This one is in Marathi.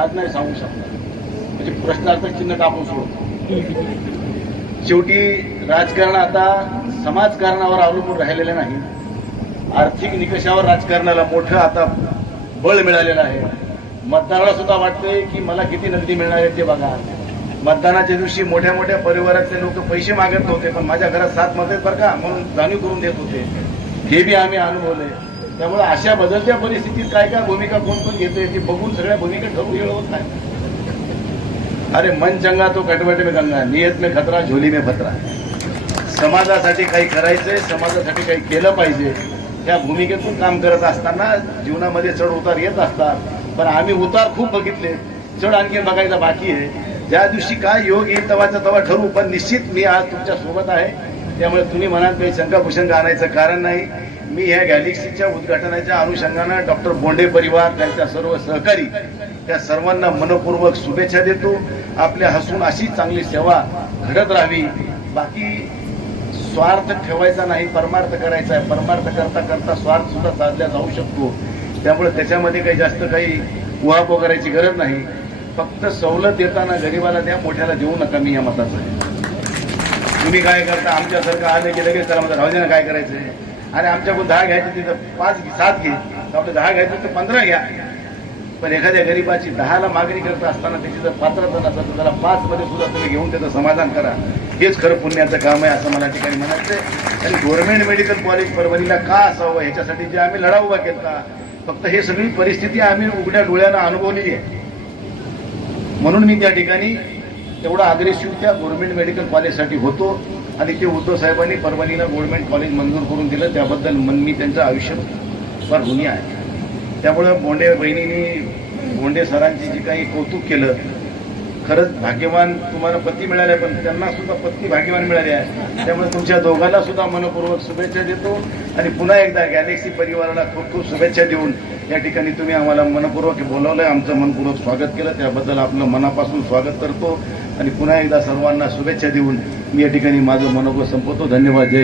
आज नाही सांगू शकणार, म्हणजे प्रश्नार्थक चिन्ह टाकून सोडतो. शेवटी राजकारण आता समाजकारणावर अवलंबून राहिलेलं नाही, आर्थिक निकषावर राजकारणाला मोठं आता बळ मिळालेलं आहे. मतदाराला सुद्धा वाटतंय की मला किती नगदी मिळणार आहे ते बघा. मतदानाच्या दिवशी मोठ्या मोठ्या परिवारातले लोक पैसे मागत नव्हते, पण माझ्या घरात 7 मत आहेत बरं का म्हणून जाणीव करून देत होते. हे बी आम्ही अनुभवले. त्यामुळे अशा बदलत्या परिस्थितीत काय काय भूमिका कोण कोण घेते ते बघून सगळ्या भूमिका ठरवू गेलो होत नाही. अरे मन चंगा तो कटवट में गंगा, नियत में खतरा झोली में फतरा. समाजासाठी काही करायचंय, समाजासाठी काही केलं पाहिजे, त्या भूमिकेतून काम करत असताना जीवनामध्ये चढ उतार येत असतात. पण आम्ही उतार खूप बघितले, चढ आणखी बघायचा बाकी आहे. ज्या दिवशी काय योग येईल तेव्हाचा तेव्हा ठरवू. पण निश्चित मी आज तुमच्या सोबत आहे, त्यामुळे तुम्ही मनात काही शंका आणायचं कारण नाही. मी ह्या गॅलेक्सीच्या उद्घाटनाच्या अनुषंगानं डॉक्टर बोंडे परिवार, त्यांच्या सर्व सहकारी, त्या सर्वांना मनपूर्वक शुभेच्छा देतो. आपल्या हसून अशी चांगली सेवा घडत राहावी. बाकी स्वार्थ ठेवायचा नाही, परमार्थ करायचा आहे. परमार्थ करता करता स्वार्थ सुद्धा साधला जाऊ शकतो. त्यामुळे त्याच्यामध्ये काही जास्त काही उहापोह करायची गरज नाही. फक्त सवलत देताना गरिबाला द्या, मोठ्याला देऊ नका. मी या मताचं आहे. तुम्ही काय करता, आमच्यासारखं आले की लगेच त्याला राहू द्या, काय करायचंय. आणि आमच्याकडून 10 घ्यायचे तिथं 5-7 घे, आपलं 10 घ्यायचं तर 15 घ्या. पण एखाद्या गरीबाची 10ला मागणी करत असताना त्याची जर पात्रता नसेल तर त्याला 5 मध्ये सुद्धा तुम्ही घेऊन त्याचं समाधान करा. हेच खरं पुण्याचं काम आहे असं मला ठिकाणी म्हणायचंय. आणि गव्हर्नमेंट मेडिकल कॉलेज परभणीला का असावं ह्याच्यासाठी जे आम्ही लढा उभा केला, फक्त हे सगळी परिस्थिती आम्ही उघड्या डोळ्यानं अनुभवलेली आहे. म्हणून मी त्या ठिकाणी तेवढा अग्रेसिव्ह त्या गव्हर्नमेंट मेडिकल कॉलेजसाठी होतो. आणि ते उद्धव साहेबांनी परभणीला गव्हर्नमेंट कॉलेज मंजूर करून दिलं, त्याबद्दल मी त्यांचं आयुष्यभर ऋणी आहे. त्यामुळं बोंडे बहिणींनी, बोंडे सरांची जी काही कौतुक केलं, खरंच भाग्यवान तुम्हाला पती मिळाले, पण त्यांना सुद्धा पत्नी भाग्यवान मिळाली आहे. त्यामुळे तुमच्या दोघांना सुद्धा मनपूर्वक शुभेच्छा देतो. आणि पुन्हा एकदा गॅलेक्सी परिवाराला खूप खूप शुभेच्छा देऊन या ठिकाणी तुम्ही आम्हाला मनपूर्वक बोलावलंय, आमचं मनपूर्वक स्वागत केलं, त्याबद्दल आपलं मनापासून स्वागत करतो. आणि पुन्हा एकदा सर्वांना शुभेच्छा देऊन मी या ठिकाणी माझं मनोगत संपवतो. धन्यवाद. जय